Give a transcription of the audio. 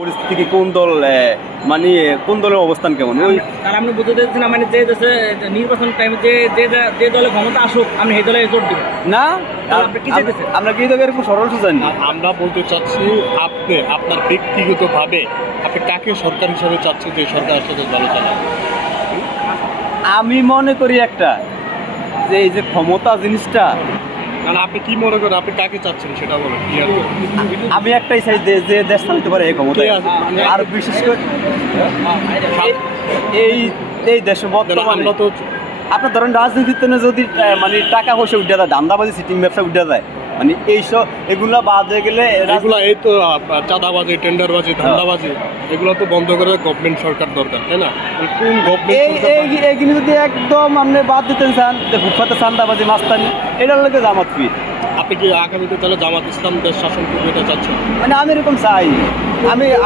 পরিস্থিতি কি কোন দল মানে কোন দলের অবস্থান কেমন ওই তার আপনি বুঝতে চাইছেন না, মানে যে দেশে নির্বাচন টাইমে যে দলে ক্ষমতা আসুক আমি সেই দলে জোট দিব। না তাহলে আপনি কি চাইতেছেন? আমরা কি তোকে এরকম সরল সুজান আমরা বলতে চাচ্ছি আপনি আপনার ব্যক্তিগতভাবে আপনি কাকে সরকার হিসাবে চাচ্ছেন যে সরকার আসলে ভালো চালায়? আমি মনে করি একটা যে এই যে ক্ষমতা জিনিসটা কারণ আপনি কি মনে করেন, আপনি কাকে চাচ্ছেন সেটা বলেন ক্লিয়ার করে। আমি একটাই চাই যে দেশ চালাতে পারে এই ক্ষমতা কে আছে? আর বিশেষ করে এই এই দেশে বর্তমানে আমরা তো আপনার ধরেন রাজনীতিতে না যদি মানে টাকা পয়সা উঠে যায় ধান্দাবাজি সিটিং ব্যবসা উঠে যায় মানে এইসব এগুলা বাদ হয়ে গেলে এগুলা এই তো চাঁদাবাজি, টেন্ডারবাজি, ধান্দাবাজি এগুলো তো বন্ধ করে গভর্নমেন্ট সরকার দরকার, তাই না? কোন গভর্নমেন্ট এইগুলি যদি একদম আপনি বাদ দিতে চান যে ফুটপাতে চান্দাবাজি মাস্তানি এটার লোকে জামাত ফিট আপনি কি আগামীতে তাহলে জামাত ইসলাম দেশ শাসন করবে এটা চাচ্ছেন? মানে আমি এরকম চাই আমি